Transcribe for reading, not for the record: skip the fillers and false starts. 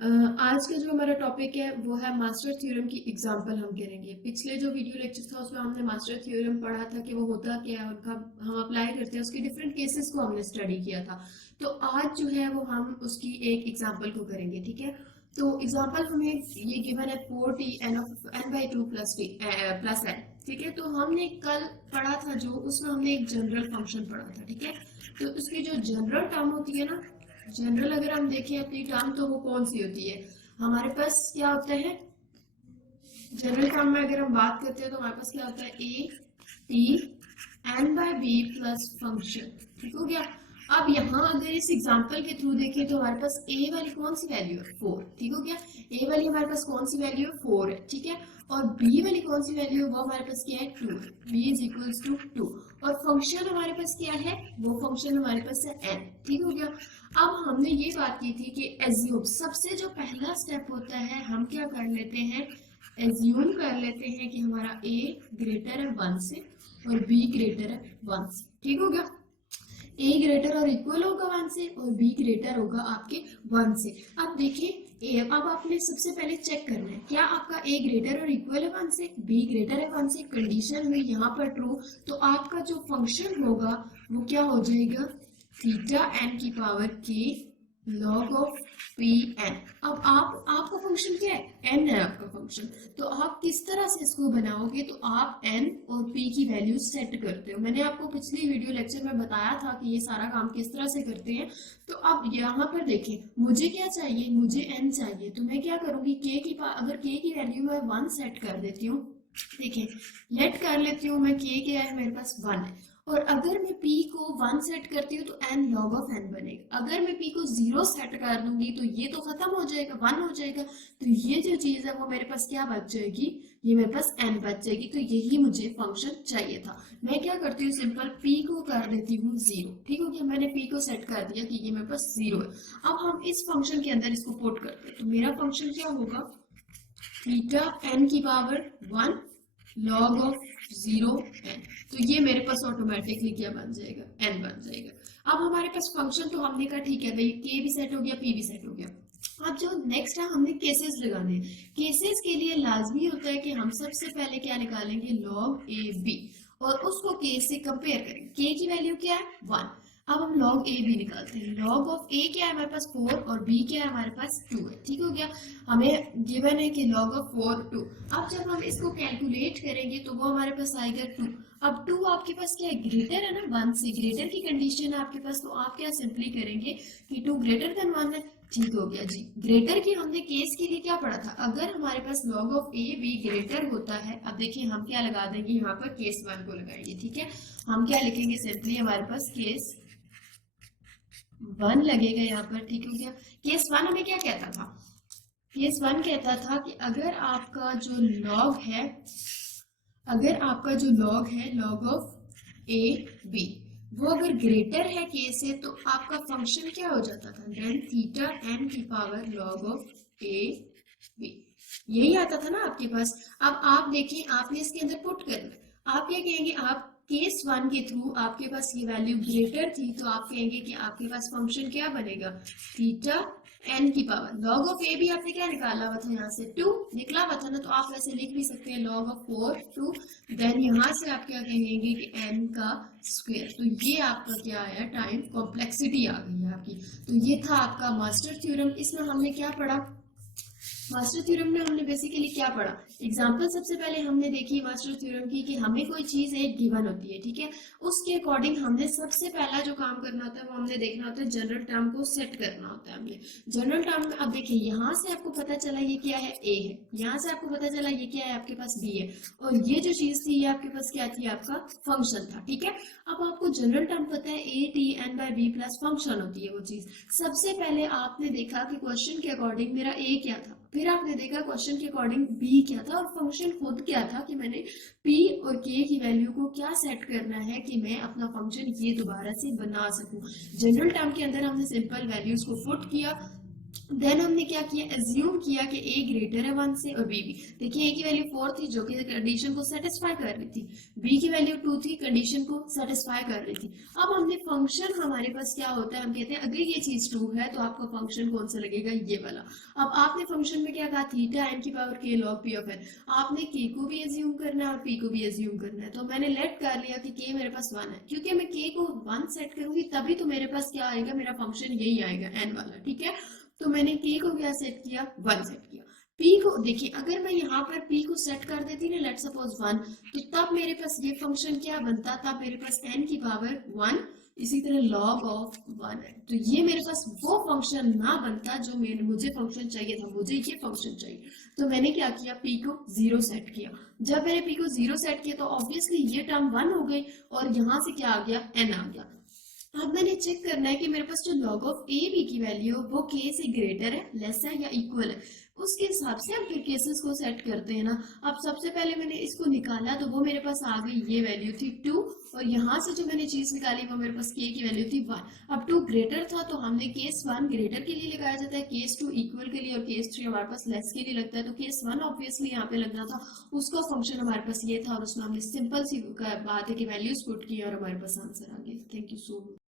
आज का जो हमारा टॉपिक है वो है मास्टर थ्योरम की एग्जांपल हम करेंगे। पिछले जो वीडियो लेक्चर था उसमें हमने मास्टर थ्योरम पढ़ा था कि वो होता क्या है, उनका हम अप्लाई करते हैं, उसके डिफरेंट केसेस को हमने स्टडी किया था। तो आज जो है वो हम उसकी एक एग्जांपल को करेंगे, ठीक है। तो एग्जांपल हमें ये गिवन है 4t n/2 plus T plus n, ठीक है। तो हमने कल पढ़ा था जो, उसमें हमने एक जनरल फंक्शन पढ़ा था, ठीक है। तो उसकी जो जनरल टर्म होती है ना, जनरल अगर हम देखें अपनी टर्म तो वो कौन सी होती है, हमारे पास क्या होता है। जनरल टर्म में अगर हम बात करते हैं तो हमारे पास क्या होता है, a T n/b plus function, ठीक हो गया। अब यहाँ अगर इस एग्जांपल के थ्रू देखें तो हमारे पास ए वाली कौन सी वैल्यू है, 4, ठीक हो गया। ए वाली हमारे पास कौन सी वैल्यू है, 4 है, ठीक है। और बी वाली कौन सी वैल्यू है, वो हमारे पास क्या है, 2 है, b इज इक्वल्स टू 2। और फंक्शन हमारे पास क्या है, वो फंक्शन हमारे पास है n, ठीक हो गया। अब हमने ये बात की थी कि एज्यूम, सबसे जो पहला स्टेप होता है हम क्या कर लेते हैं, एज्यूम कर लेते हैं कि हमारा a ग्रेटर है 1 से और b ग्रेटर है 1 से, ठीक हो गया। a ग्रेटर और इक्वल होगा 1 से और b ग्रेटर होगा आपके 1 से। अब देखिए, अब आपने सबसे पहले चेक करना है क्या आपका a ग्रेटर और इक्वल है 1 से, b ग्रेटर है 1 से, कंडीशन हुई यहाँ पर ट्रू, तो आपका जो फंक्शन होगा वो क्या हो जाएगा, थीटा n की power k log of p n. अब आपका फंक्शन क्या है, n है आपका फंक्शन। तो आप किस तरह से इसको बनाओगे, तो आप n और p की वैल्यू सेट करते हो। मैंने आपको पिछली वीडियो लेक्चर में बताया था कि ये सारा काम किस तरह से करते हैं। तो अब यहाँ पर देखें, मुझे क्या चाहिए, मुझे n चाहिए, तो मैं क्या करूंगी, अगर k की वैल्यू मैं 1 सेट कर देती हूँ, देखिए लेट कर लेती हूँ मैं, k क्या है मेरे पास 1 है। और अगर मैं p को 1 सेट करती हूँ तो n log ऑफ n बनेगा। अगर मैं p को 0 सेट कर दूंगी तो ये तो खत्म हो जाएगा, 1 हो जाएगा। तो ये जो चीज है वो मेरे पास क्या बच जाएगी, ये मेरे पास n बच जाएगी। तो यही मुझे फंक्शन चाहिए था। मैं क्या करती हूँ, सिंपल p को कर देती हूँ 0, ठीक हो गया। मैंने p को सेट कर दिया कि ये मेरे पास 0 है। अब हम इस फंक्शन के अंदर इसको पुट करते हैं, तो मेरा फंक्शन क्या होगा, थीटा n की पावर 1 log ऑफ 0 n। तो ये मेरे पास ऑटोमेटिकली क्या बन जाएगा, n बन जाएगा। अब हमारे पास फंक्शन तो हमने कहा ठीक है भाई, k भी सेट हो गया, p भी सेट हो गया। अब जो नेक्स्ट है, हमने केसेस लगाने हैं। केसेस के लिए लाजमी होता है कि हम सबसे पहले क्या निकालेंगे, log a b, और उसको k से कंपेयर करेंगे। k की वैल्यू क्या है, 1। अब हम log a b निकालते हैं। log ऑफ a क्या है हमारे पास, 4, और b क्या है हमारे पास, 2 है, ठीक हो गया। हमें गिवन है कि log ऑफ 4 2। अब जब हम इसको कैलकुलेट करेंगे तो वो हमारे पास आएगा 2। अब 2 आपके पास क्या है, ग्रेटर है ना 1 से, ग्रेटर की कंडीशन है आपके पास। तो आप क्या सिंपली करेंगे कि 2 ग्रेटर देन 1 है, ठीक हो गया जी। ग्रेटर की हमने केस के लिए क्या पढ़ा था, अगर हमारे पास log of a b greater होता है, अब देखिए हम क्या लगा देंगे यहाँ पर, केस 1 को लगाएंगे, ठीक है। हम क्या लिखेंगे, सिंपली हमारे पास केस 1 लगेगा यहाँ पर, ठीक हो गया। केस 1 हमें क्या कहता था, केस 1 कहता था कि अगर आपका जो लॉग है, अगर आपका जो लॉग है, लॉग ऑफ ए बी, वो अगर ग्रेटर है के से, तो आपका फंक्शन क्या हो जाता था, देन थीटा एन की power log of a b. यही आता था ना आपके पास। अब आप देखिए, आपने इसके अंदर पुट करना, आप क्या कहेंगे, आप केस 1 के थ्रू आपके पास ये वैल्यू ग्रेटर थी, तो आप कहेंगे कि आपके पास फंक्शन क्या बनेगा, थीटा n की पावर log ऑफ a भी आपने क्या निकाला हुआ था, यहाँ से 2 निकला हुआ था ना, तो आप वैसे लिख भी सकते हैं log ऑफ 4 2। देन यहाँ से आप क्या कहेंगे कि n का स्क्वायर। तो ये आपका क्या आया, टाइम कॉम्प्लेक्सिटी आ गई है आपकी। तो ये था आपका मास्टर थ्योरम। इसमें हमने क्या पढ़ा, मास्टर थ्योरम में हमने बेसिकली क्या पढ़ा, एग्जांपल सबसे पहले हमने देखी मास्टर थ्योरम की कि हमें कोई चीज एक गिवन होती है, ठीक है। उसके अकॉर्डिंग हमने सबसे पहला जो काम करना होता है वो हमने देखना होता है, जनरल टर्म को सेट करना होता है हमने। जनरल टर्म में अब देखिए, यहाँ से आपको पता चला ये क्या है, ए है, यहाँ से आपको पता चला ये क्या है, आपके पास बी है, और ये जो चीज थी ये आपके पास क्या थी, आपका फंक्शन था, ठीक है। अब आपको जनरल टर्म पता है, a t n by b plus function होती है वो चीज। सबसे पहले आपने देखा कि क्वेश्चन के अकॉर्डिंग मेरा ए क्या था, फिर आपने देखा क्वेश्चन के अकॉर्डिंग बी क्या था, और फंक्शन खुद क्या था कि मैंने p और k की वैल्यू को क्या सेट करना है कि मैं अपना फंक्शन ये दोबारा से बना सकूं। जनरल टर्म के अंदर हमने सिंपल वैल्यूज को पुट किया, देन हमने क्या किया, एज्यूम किया कि a ग्रेटर है 1 से और b भी। देखिए a की वैल्यू 4 थी जो कि कंडीशन को सेटिस्फाई कर रही थी, b की वैल्यू 2 थी, कंडीशन को सेटिस्फाई कर रही थी। अब हमने फंक्शन, हमारे पास क्या होता है, हम कहते हैं अगर ये चीज ट्रू है तो आपका फंक्शन कौन सा लगेगा, ये वाला। अब आपने फंक्शन में क्या कहा, थीटा n की power k log p of n। आपने k को भी एज्यूम करना है और p को भी एज्यूम करना है। तो मैंने लेट कर लिया कि k मेरे पास 1 है, क्योंकि मैं k को 1 सेट करूंगी तभी तो मेरे पास क्या आएगा, मेरा फंक्शन यही आएगा n वाला, ठीक है। तो मैंने k को क्या सेट किया, 1 सेट किया। p को देखिए, अगर मैं यहाँ पर p को सेट कर देती ना, लेट सपोज 1, तो तब मेरे पास ये फंक्शन क्या बनता, तब मेरे पास n की पावर 1 इसी तरह log ऑफ 1 है। तो ये मेरे पास वो फंक्शन ना बनता जो मुझे फंक्शन चाहिए था, मुझे ये फंक्शन चाहिए। तो मैंने क्या किया, p को 0 सेट किया। जब मैंने p को 0 सेट किया तो ऑब्वियसली ये टर्म 1 हो गई और यहाँ से क्या आ गया, n आ गया। अब मैंने चेक करना है कि मेरे पास जो log ऑफ ए बी की वैल्यू है वो k से ग्रेटर है, लेस है या इक्वल है। उसके हिसाब से हम फिर केसेस को सेट करते हैं ना। अब सबसे पहले मैंने इसको निकाला तो वो मेरे पास आ गई, ये वैल्यू थी 2, और यहाँ से जो मैंने चीज निकाली वो मेरे पास k की वैल्यू थी 1। अब 2 ग्रेटर था तो हमने केस 1 ग्रेटर के लिए लगाया जाता है, केस 2 इक्वल के लिए, और केस 3 हमारे पास लेस के लिए लगता है। तो केस 1 ऑब्वियसली यहाँ पे लगना था, उसका फंक्शन हमारे पास ये था और उसमें हमने सिंपल सी बात है कि वैल्यूज पुट की और हमारे पास आंसर आ गया। Thank you so much.